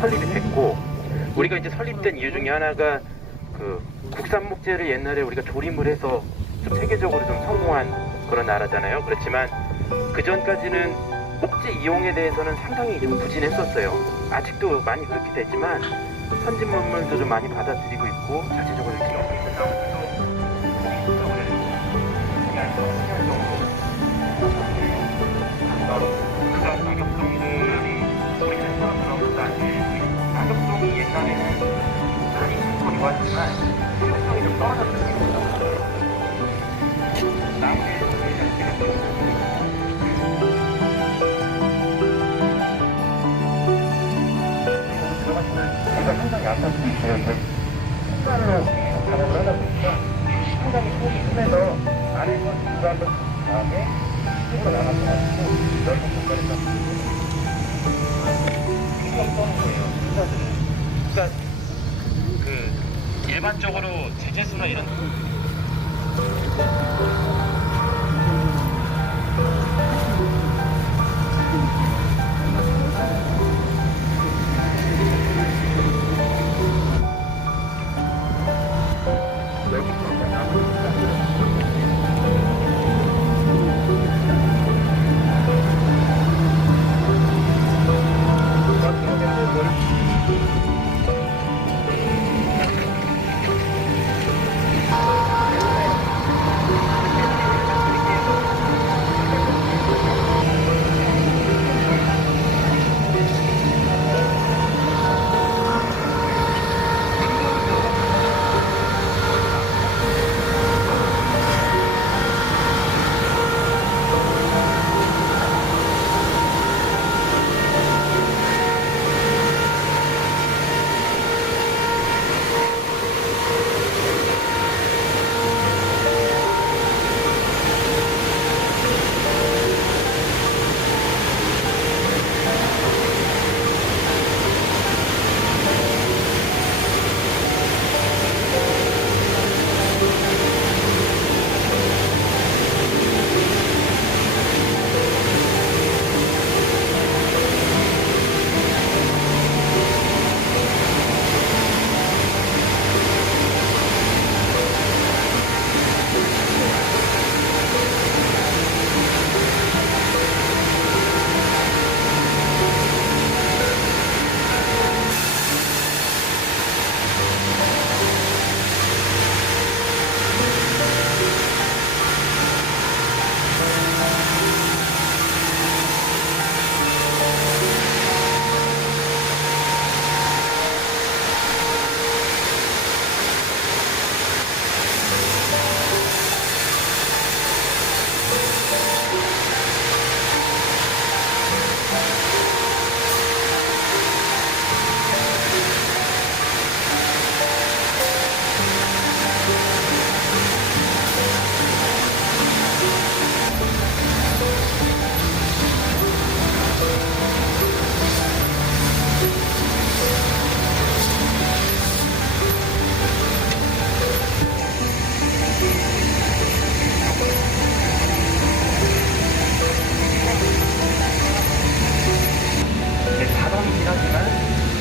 설립이 됐고, 우리가 이제 설립된 이유 중에 하나가 그 국산 목재를 옛날에 우리가 조림을 해서 좀 세계적으로 좀 성공한 그런 나라잖아요. 그렇지만 그 전까지는 목재 이용에 대해서는 상당히 좀 부진했었어요. 아직도 많이 그렇게 되지만 선진 문물도 좀 많이 받아들이고 있고, 자체적으로 이렇게 가격종들이 우리는 사람들하고 다르게 가격종이 옛날에는 많이 좋고 좋았지만 생산성이 좀 떨어졌습니다. 나무에 제가 상당히 아팠습니다. 습관으로 작업을 하다 보니까 상당히 속이 심해서 안에서 중간도 다음에 힘으로 나가서가지고 넓은 공간에서 신경 써는 거예요. 투자들은. 그러니까 그 일반적으로 제재수나 이런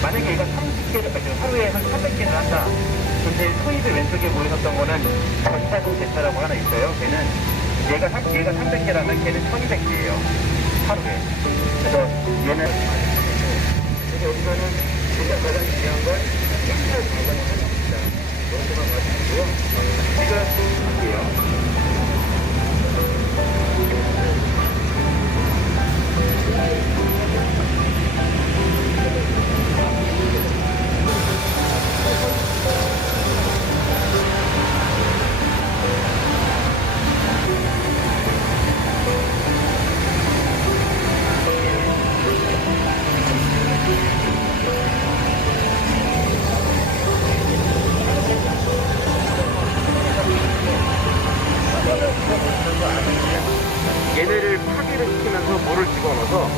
만약에 얘가 30개를, 하루에 한 300개를 한다. 근데 소입의 왼쪽에 보이셨던 거는 전자동 대차라고 하나 있어요. 걔는 얘가 300개라면 걔는 1200개예요. 하루에. 그래서 얘는 그래서 여기서는 진짜 가장 중요한 건 생산 과정을 하는 겁니다. 이렇게만 봐주시고요. 지금 할게요. 얘네를 파괴를 시키면서 물을 집어넣어서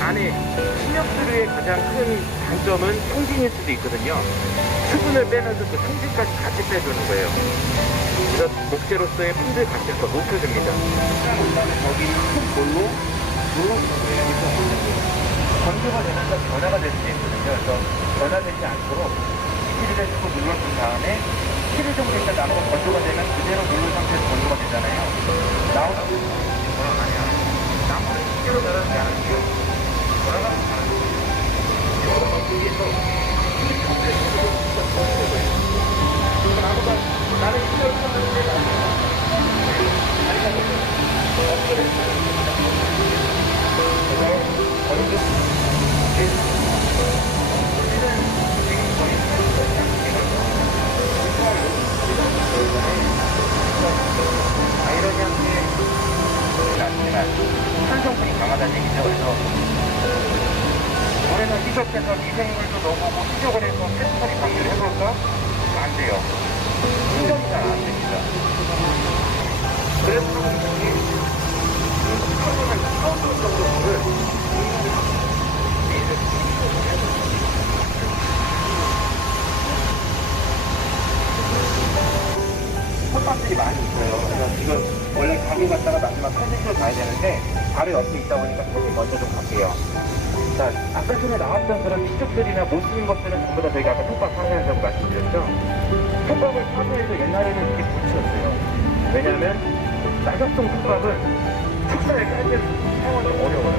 안에 신역수류의 가장 큰 장점은 통진일 수도 있거든요. 수분을 빼면서 그 통진까지 같이 빼주는 거예요. 그래서 목재로서의 품질 가치를 더 높여줍니다. 그다음에 거기 큰 볼로 눌러주는 거예요. 건조가 되면서 변화가 될 수 있거든요. 그래서 변화되지 않도록 키를 해주고 눌러준 다음에 키를 정도 일단 나무가 건조가 되면 그대로 누른 상태에서 건조가 되잖아요. 나오는 뭐라 하냐. 나무를 실제로 자라는 게 아니에요. 뭐라가 여러 위에서 나무가 나를 실제로 찾는데 아이러니한테 낮지만 산성분이 강하다는 얘기죠. 그래서 물에서 희석해서 미생물도 넣어보고 희석을 해서 패스터리 방류를 해볼까? 안 돼요. 충전이 잘 안 됩니다. 그래서 여기 한번한 2번 정도 물을 콧밥들이 많이 있어요. 그래서 지금 원래 가게 갔다가 마지막 편집실 가야 되는데 바로 옆에 있다 보니까 편집 먼저 좀 갈게요. 자, 아까 전에 나왔던 그런 피죽들이나 못 쓰는 것들은 전부 다 저희가 아까 톱밥 파쇄한다고 말씀드렸죠. 톱밥을 파쇄해서 옛날에는 이렇게 붙였어요. 왜냐하면 낙엽성 톱밥은 축사에 깔 때 사용하기 어려워요.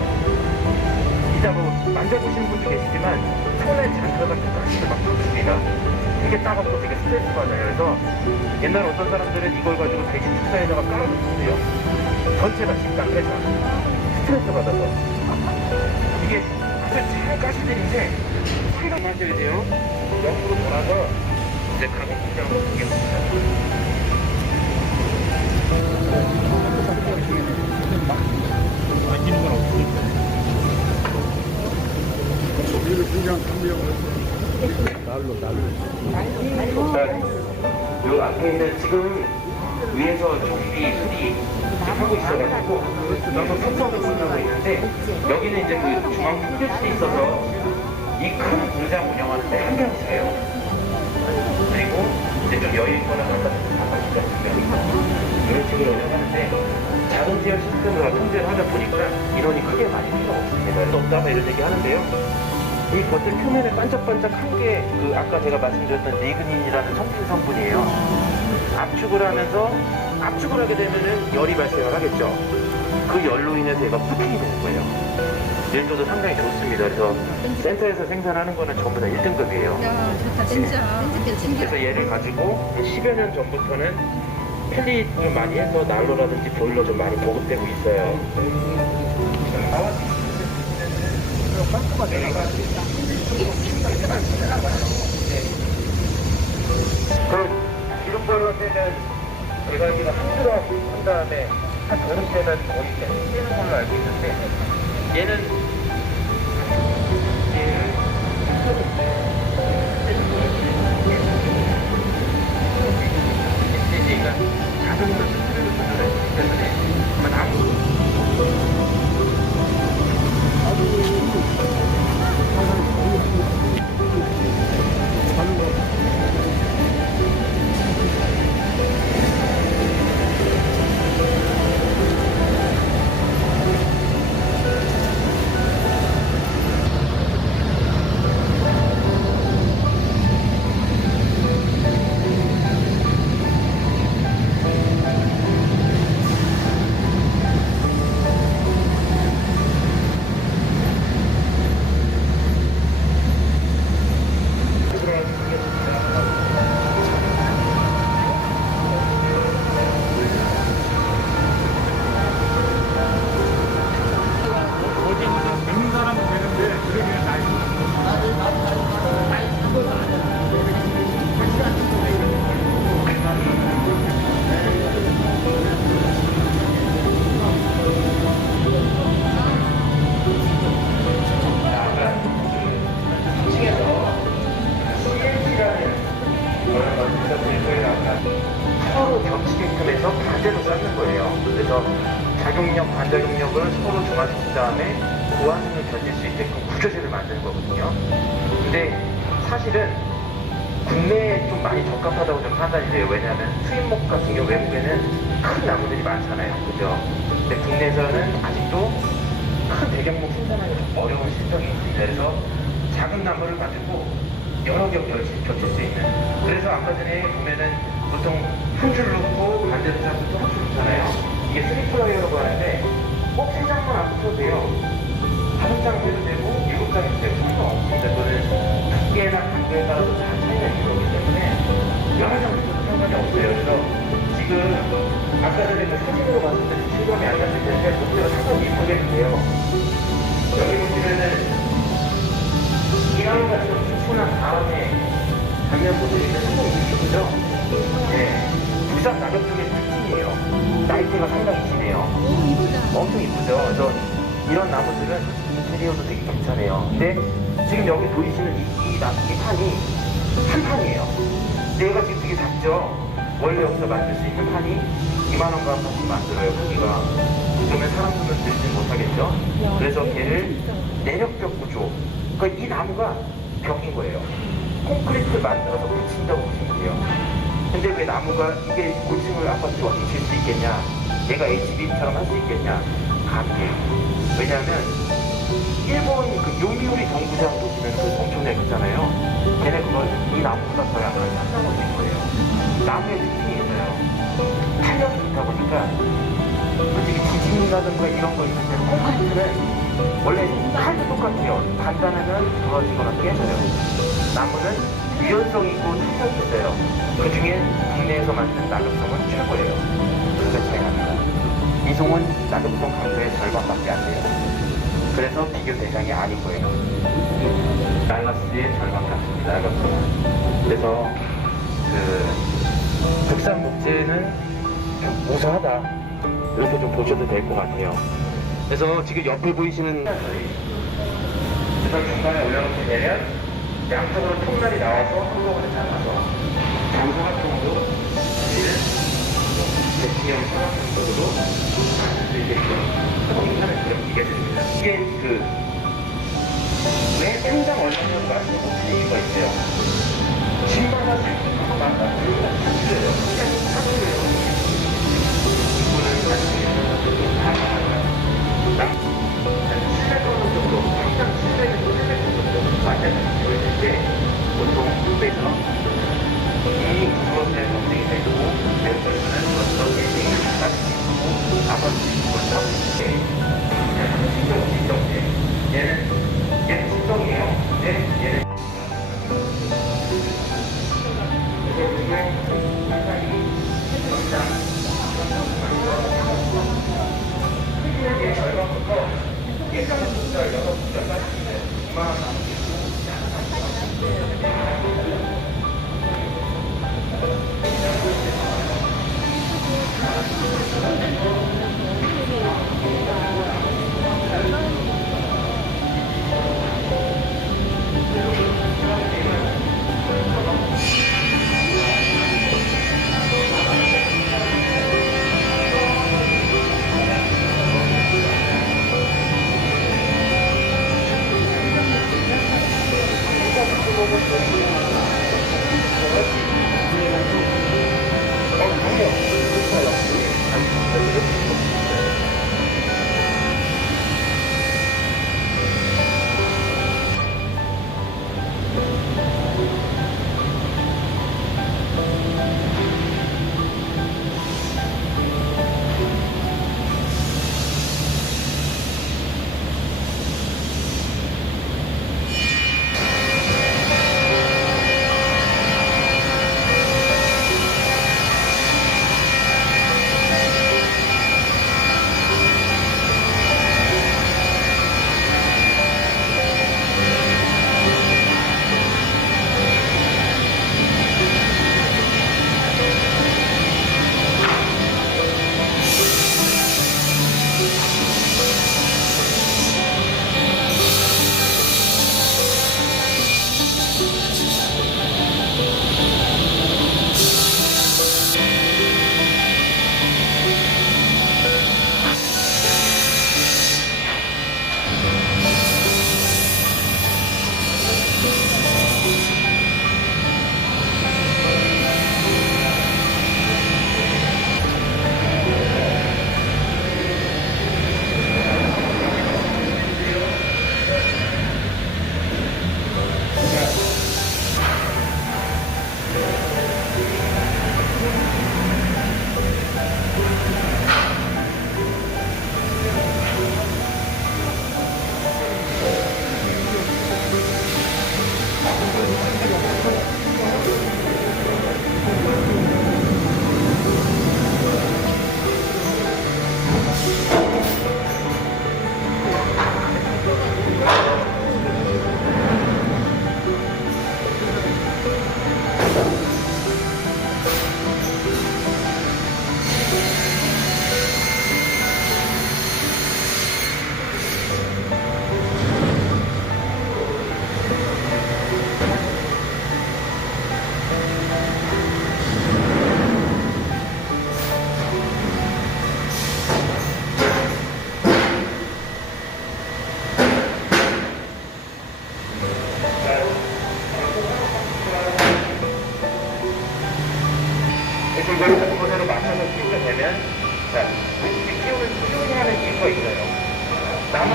진짜 뭐 만져보시는 분도 계시지만 손에 잔여가 가시를 막 붙습니다. 되게 따갑고 되게 스트레스 받아요. 그래서 옛날 어떤 사람들은 이걸 가지고 돼지 축사에다가 깔아줬어요. 전체가 식당 회사 스트레스 받아서 이게 아주 잘 가시들인데 생각 마셔야 돼요. 옆으로 돌아서 이제 가공 공장으로 보겠습니다. 아끼는 건 없으니까. 우리를 그냥 준비하고 날로. 요 앞에 있는 지금 위에서 정비 수리 하고 있어가지고 여기서 손석을 쓰고 있는데 여기는 이제 그 중앙 품질실이 있어서 이 큰 공장 운영하는데 한경수예요. 그리고 이제 좀 여유 있거나 바깥에서 이런 식으로 운영하는데 자동 제어 시스템으로 통제를 하다 보니까 인원이 크게 많이 필요 없습니다. 그래서 없다가 이런 얘기 하는데요. 이 겉에 표면에 반짝반짝한 게 그 아까 제가 말씀드렸던 리그닌이라는 성분 성분이에요. 압축을 하면서 압축을 하게 되면은 열이 발생을 하겠죠. 그 열로 인해서 얘가 코팅이 되는 거예요. 연도도 상당히 좋습니다. 그래서 센터에서 생산하는 거는 전부 다 1등급이에요. 야, 좋다, 진짜. 그래서 얘를 가지고 10여 년 전부터는 펠릿 좀 많이 해서 난로라든지 보일러 좀 많이 보급되고 있어요. 그 기름벌로 때는 대가기가 한 킬로 한 다음에 한 보름 때는 거의 떼는 걸로 알고 있는데 얘는 메시지가 자동으로 스프레이를 조절해주기 때문에 아무 서로 겹치게끔 해서 반대로 쌓는 거예요. 그래서 작용력, 반작용력을 서로 중화시킨 다음에 고환승을 견딜 수 있게끔 구조체를 만드는 거거든요. 근데 사실은 국내에 좀 많이 적합하다고 좀 판단이 돼요. 왜냐하면 수입목 같은 경우 외국에는 큰 나무들이 많잖아요. 그죠? 근데 국내에서는 아직도 큰 농작물 생산하기 좀 어려운 실정이 있습니다. 그래서 작은 나무를 가지고 여러 겹 겹칠 수 있는. 그래서 아까 전에 보면은 보통 한 줄 놓고 반대로 잡고 또 한 줄 놓잖아요. 이게 스리플라이어라고 하는데 꼭 3장만 안 붙여도 돼요. 5장 해도 되고 7장 해도 되고 상관없습니다. 그거는 두께나 간도에 따라서 다 차이가 있기 때문에 여러 장 붙여도 상관이 없어요. 그래서 지금 아까 전에 그 사진으로 봤을 때 실감이 안 났을 텐데 목표가 상당히 이쁘겠는데요. 여기 보시면은 이런 같은 수출한 다음에 작년 모델이 상당히 이쁘죠? 네. 부산 낙엽종의 특징이에요. 나이테가 상당히 심해요. 엄청 이쁘죠? 그래서 이런 나무들은 인테리어도 되게 괜찮아요. 근데 지금 여기 보이시는 이 판이 한 판이에요. 얘가 지금 되게 작죠? 원래 여기서 만들 수 있는 판이 2만원과 한 판씩 만들어요, 크기가. 그러면 사람들은 들지 못하겠죠? 그래서 걔를 내력벽 구조. 그러니까 이 나무가 벽인 거예요. 콘크리트 만들어서 붙인다고 보시면 돼요. 근데 왜 나무가 이게 고층을 아파트 어떻게 질 수 있겠냐? 얘가 HB처럼 할 수 있겠냐? 가능해요. 왜냐하면 일본 그 요미우리 정부장 보시면 그 엄청 넓잖아요. 걔네 그걸 이 나무보다 더 약간 한나무 된 거예요. 나무의 특징이 있어요. 탄력이 좋다 보니까 솔직히 지진이라든가 이런 거 있는데 콘크리트는 원래 칼도 똑같아요. 단단하면 부러지거나 깨져요. 나무는 유연성이 있고 탄력이 있어요. 그 중에 국내에서 만든 낙엽송은 최고예요. 그래서 제가 합니다. 이송은 낙엽송 강도의 절반밖에 안 돼요. 그래서 비교 대상이 아닌 거예요. 달라스의 절반 같습니다. 낙엽송은. 그래서 국산 목재는 좀 우수하다. 이렇게 좀 보셔도 될 것 같아요. 그래서 지금 옆에 보이시는 그래서 중간에 올려놓게 되면 양쪽으로 통날이 나와서 한꺼번에 잡아서 장소화통으로 사실은 대칭형 산업용도로 만들 수 있게끔 인간을 그런 기계들입니다. 이게 왜 평장 얼마냐고 말씀 못 드린 이유가 있어요. 집마다 살펴서 만나서 사실이에요. 사실이에요. 이거는 사실이에요. 700원 정도, 평당 700에서 800원 정도 맞아서 보이는데 보통 6배에서 이 구조에 검증이 되고 멤버들은 어떤 예정이 같이 아파트 집부터 그냥 신정인데 얘는 신정이에요. 얘는 그리고 상당히 정상 크기의 절반부터 일정한 숫자 6숫자까지 2만원 남기고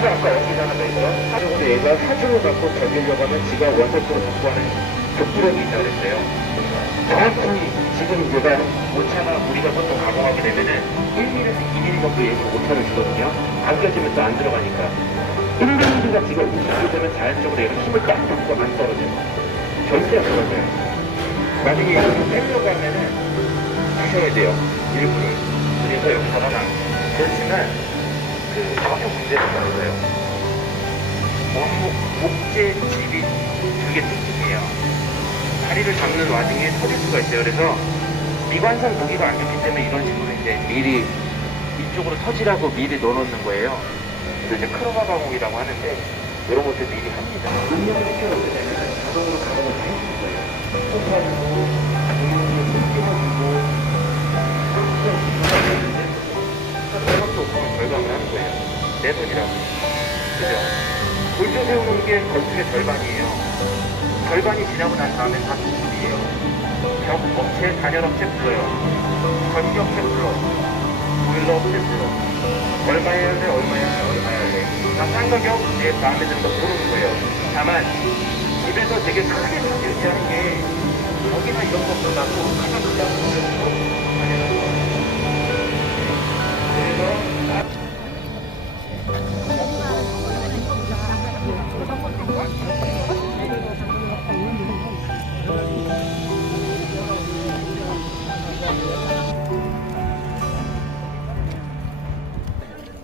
여기가 아까 여기가 하나 더 있어요. 사적으로 얘가 사주를 갖고 견디려고 하면 지가 원색으로 확보하는 독구력이 있다고 그랬어요. 정확히 지금 얘가 오차가 우리가 보통 가공하게 되면은 1mm에서 2mm 정도 얘가 오차를 주거든요. 안 껴지면 또 안 들어가니까. 1mm가 지금 움직이게 되면 자연적으로 얘가 힘을 딱 받고 안 떨어져요. 절대 안 떨어져요. 만약에 이렇게 빼려고 하면은 하셔야 돼요. 일부를. 그래서 여기다가 그렇지만 전혀 문제는 없어요. 목재 집이 되게 특징이에요. 다리를 잡는 와중에 터질 수가 있어요. 그래서 미관상 고기가 안 좋기 때문에 이런 식으로 이제 미리 이쪽으로 터지라고 미리 넣어놓는 거예요. 그래서 이제 크로마 가공이라고 하는데 이런 것들 미리 합니다. 능력을 키워놓게 되면 자동으로 가공을 다 해주는 거예요. 뽑아주고, 능력을 띄워주고, 저것도 없으면 절감을 하는 거예요. 내 손이라고. 그죠? 골조 세우는 게 건축의 절반이에요. 절반이 지나고 난 다음에 다 기술이에요. 벽업체, 단열업체 불러요. 전기업체 불러. 보일러업체 불러. 얼마 해야 돼? 얼마 해야 돼? 얼마 해야 돼? 다 싼 가격? 네, 마음에 드는 거 고르는 거예요. 다만 집에서 되게 크게 유지하는 게 벽이나 이런 것보다도 가장 크다고 당연한 거. 그래서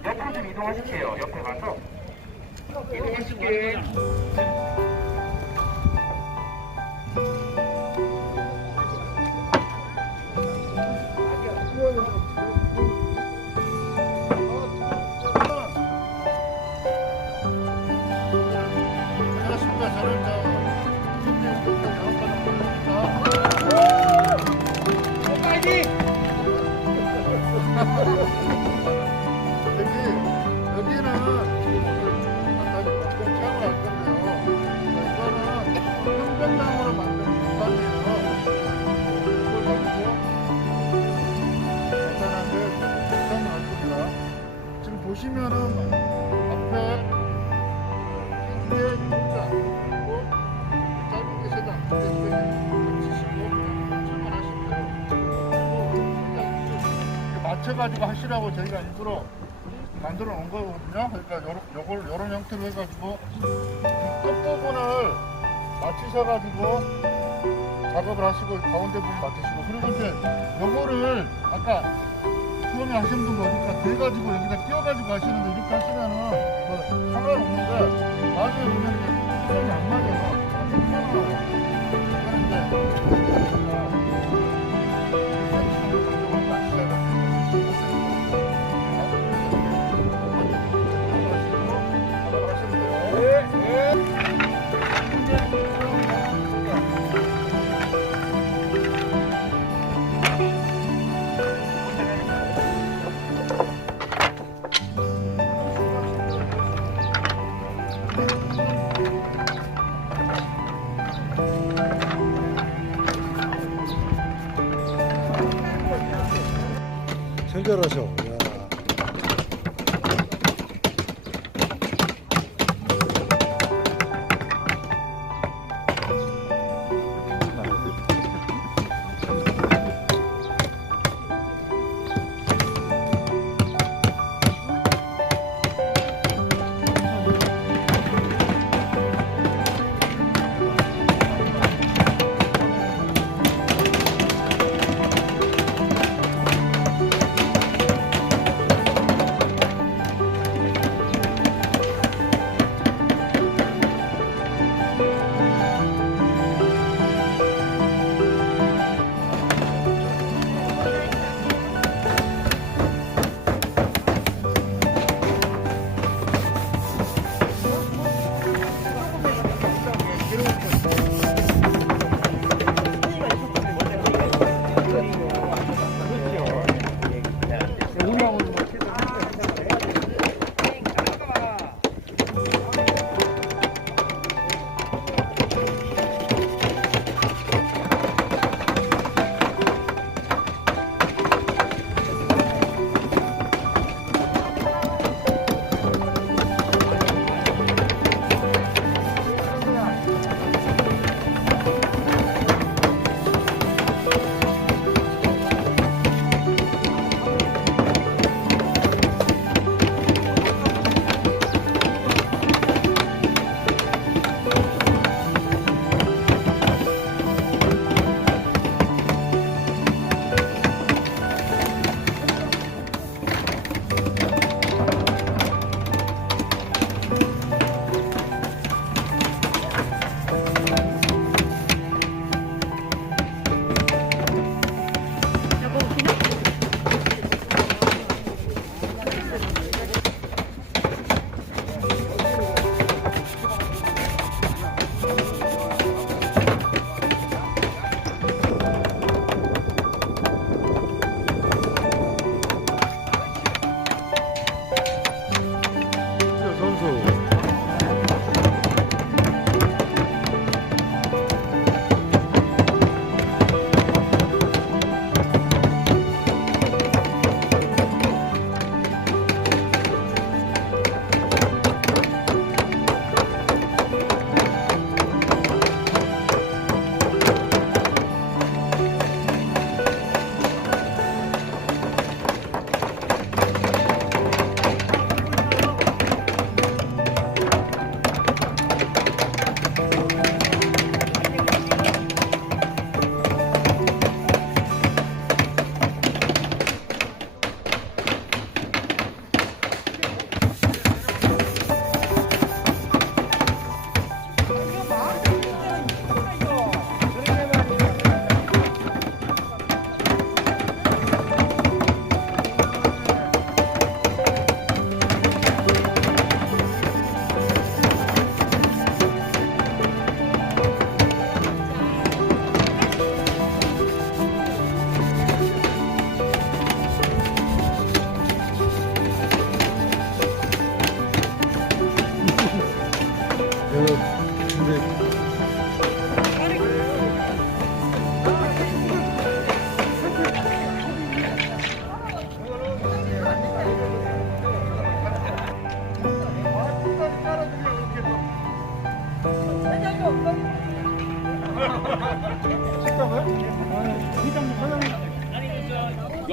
옆으로 좀 이동하실게요. 옆에 가서 이동하실게. 여기는 아주 보통 체험을 할 건데요. 이거는 흑백나무로 만든 공간이에요. 이걸 가지고 간단하게 구성을 할 겁니다. 지금 보시면은 앞에 흰게 일자 그리고 짧은 게 세장 이렇게 치시고 출발하시면 돼요. 맞춰가지고 하시라고 저희가 일부러 만들어 놓은 거거든요. 그러니까 요런 형태로 해가지고 끝부분을 맞추셔가지고 작업을 하시고 가운데 부분 맞추시고 그리고 이제 요거를 아까 처음에 하신 분 보니까 돼가지고 여기다 끼워가지고 하시는데 이렇게 하시면은 뭐 상관없는데 나중에 보면 이제 수정이 안 맞아요. 친절하셔. 야.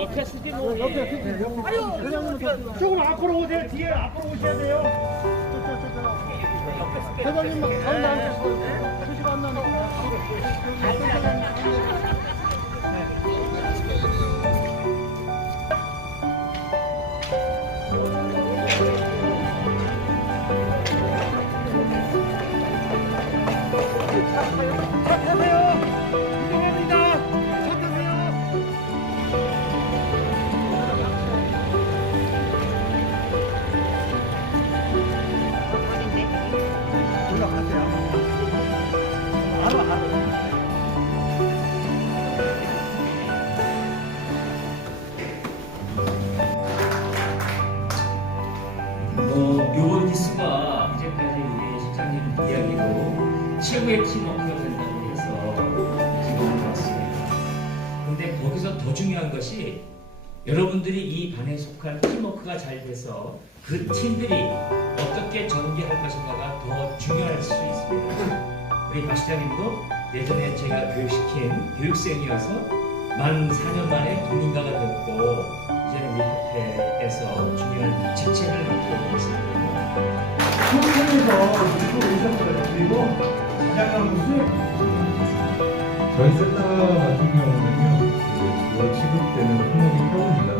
옆에 수기모. 조금 앞으로 오세요. 뒤에 앞으로 오셔야 돼요. 회장님만 가운데 앉으시고 수시가 안 나니까. 차 타세요. 이동합니다. 차 타세요. 요번 기수가 이제까지 우리 실장님 이야기로 최고의 팀워크가 된다고 해서 기분을 받았습니다. 근데 거기서 더 중요한 것이 여러분들이 이 반에 속한 팀워크가 잘 돼서 그 팀들이 어떻게 전개할 것인가가 더 중요할 수 있습니다. 우리 박 시장님도 예전에 제가 교육시킨 교육생이어서 만 4년 만에 국민가가 됐고 이제는 우리 협회에서 중요한 직책을 맡고 있습니다. 총선에서 누구 오셨어요? 그리고 가장 무슨 저희 센터 같은 경우는요, 이제 취급되는 품목이 표고입니다.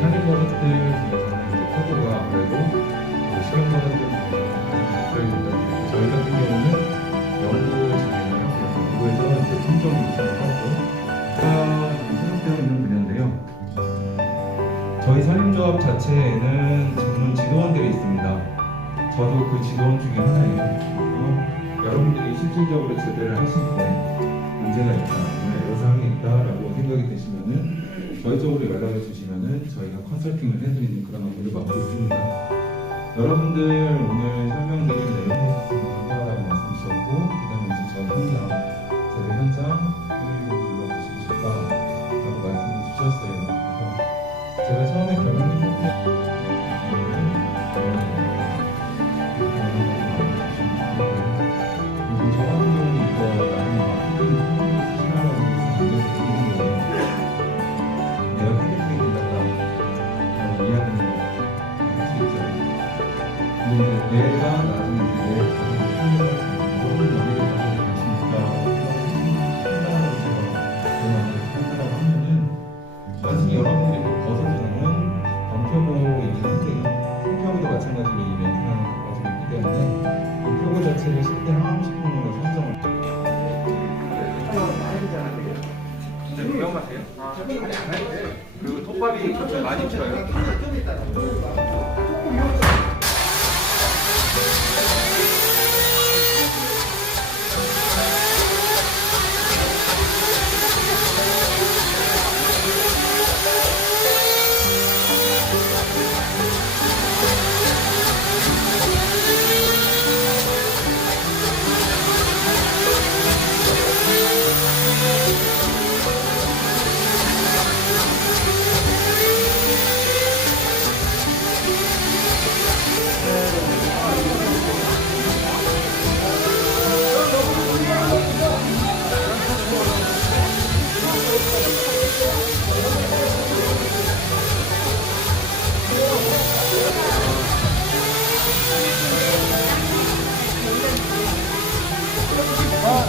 산림버섯들 중에서는 이제 표고가 아무래도 식용버섯들 중에서는 목표입니다. 저희 같은 경우는 연구장이에요. 그래서 연구에서 이제 품종 유치를 하고, 수록되어 있는 분야인데요. 저희 산림조합 자체에는 전문 지도원들이 있습니다. 저도 그 지도원 중에 하나예요. 여러분들이 실질적으로 제대로 하실 때 문제가 있다, 애로사항이 있다라고 생각이 드시면은 저희 쪽으로 연락을 주시면은 저희가 컨설팅을 해드리는 그런 업무를 맡고 있습니다. 여러분들 오늘 설명드린 내용을 하라고 말씀 주셨고, 그다음에 이제 저 현장, 제대 현장을 둘러보시고 싶다라고 말씀을 주셨어요. 그래서 제가 처음에 경영님 내가 나중에 내 모든 연예계 가서 계시니까 한다라고 제가 한다라고 하면은 단순히 여러분들이 그 버섯이라는 범표모 이 생표고도 마찬가지로 이 멘트라는 것을 가지고 있기 때문에 이 표고 자체를 10대 항암식품으로 선정을 구경하세요? 그리고 톱밥이 그렇게 많이 필요해요.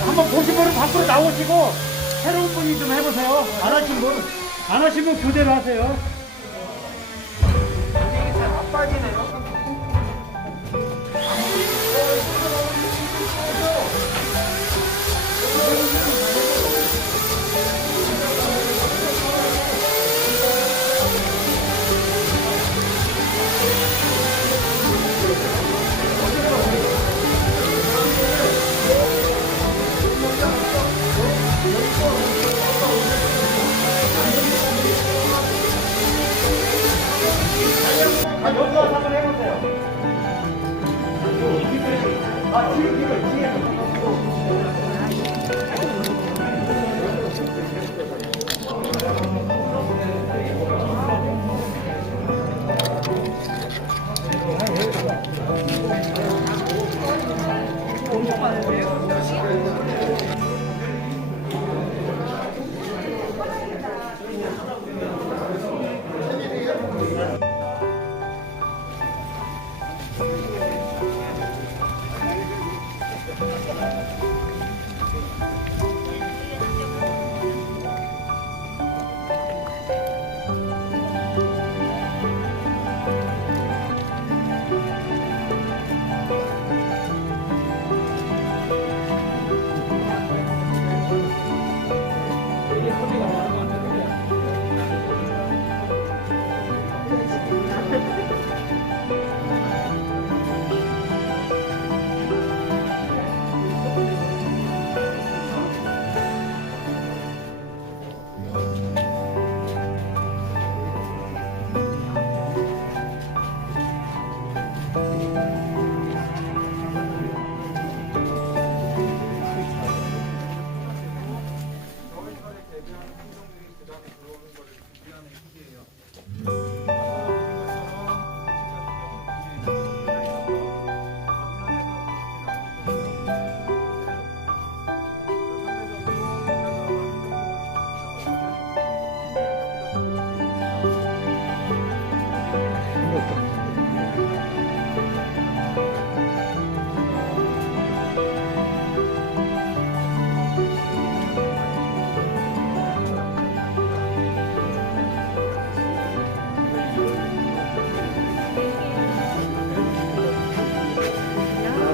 한번 보신 분은 밖으로 나오시고 새로운 분이 좀 해보세요. 안 하신 분 교대로 하세요. 여기 와서 한번 해보세요. 뒤에.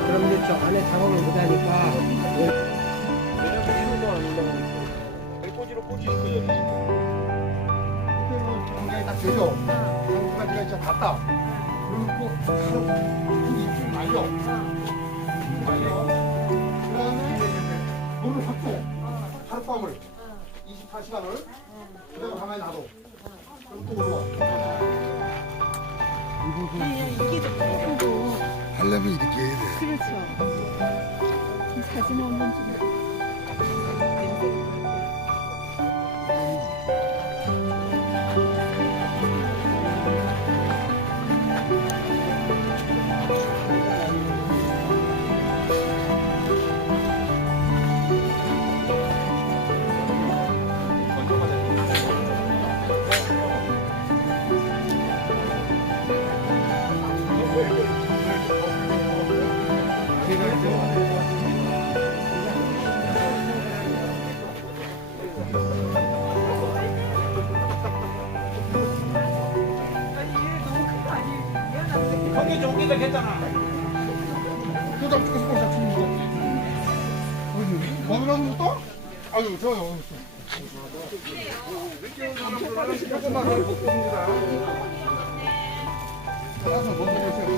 그럼 이제 저 안에 작업을 못하니까 이게 딱 되죠? 한국가 제가 진짜 봤다. 그리고 한 이쯤 말려. 그다음에 물을 확 줘. 하룻밤을 24시간을 그대로 가만히 놔둬. 그럼 또 올라와. 이게 더 하려면 이렇게 해야 돼. 그렇죠. 이 사진 한번 좀. 형이 좋게 됐잖아. 그다음 죽어서 꼴 잡히는 거. 어느 나무 또? 아유, 저요. 조금만 더 볶습니다. 따서 먹어보세요.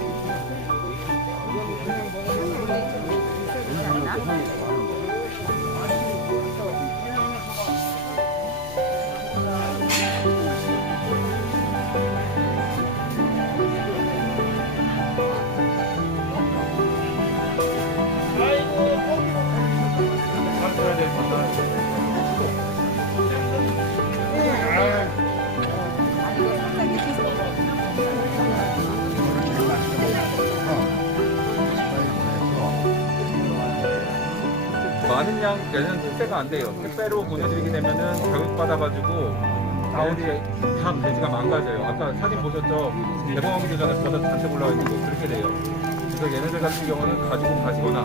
많은 양 얘는 택배가 안 돼요. 택배로 보내드리게 되면은 자극받아가지고 얘네들이 다 돼지가 망가져요. 아까 사진 보셨죠? 개봉하기 전에 버섯 잔뜩 올라와 있는 거 그렇게 돼요. 그래서 얘네들 같은 경우는 가지고 가시거나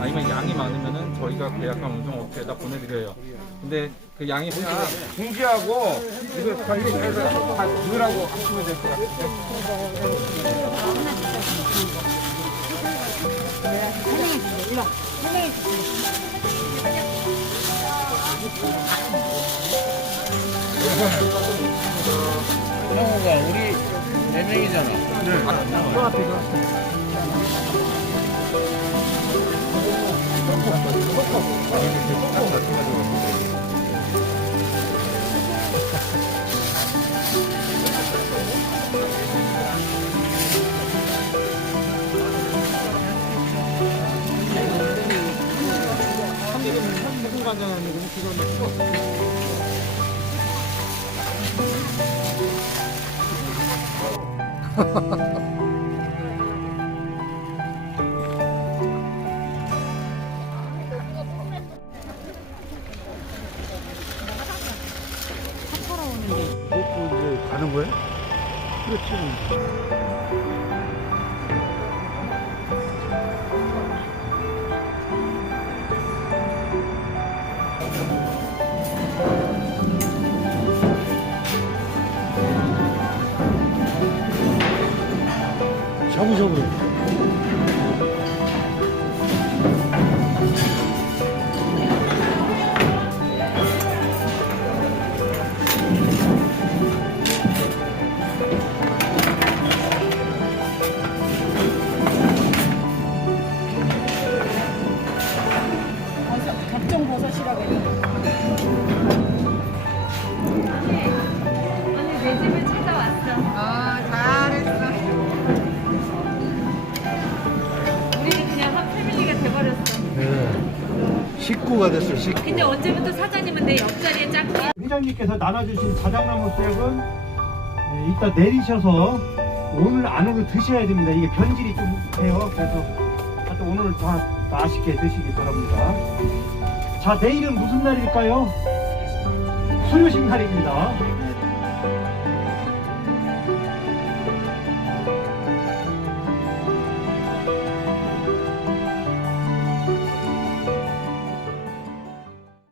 아니면 양이 많으면은 저희가 계약한 운송업체에다 보내드려요. 근데 그 양이 그냥 공지하고 이거 다 이렇게 해서 다 넣으라고 하시면 될 것 같아요. 형우가 우리 4명이잖아. 먹고 이제 가는 거야? 그렇지. 드셔보세요. 각종 버섯이라고 해요. 언니 내 집을 찾아왔어. 잘했어. 우리는 그냥 한 패밀리가 돼버렸어. 네. 식구가 됐어요, 식구. 근데 언제부터 사장님은 내 옆자리에 짝꿍이야? 회장님께서 나눠주신 자작나무 쌀은 이따 내리셔서 오늘 안으로 드셔야 됩니다. 이게 변질이 좀 해요. 그래서 하여튼 오늘 다 맛있게 드시기 바랍니다. 자, 내일은 무슨 날일까요? 수요식 날입니다.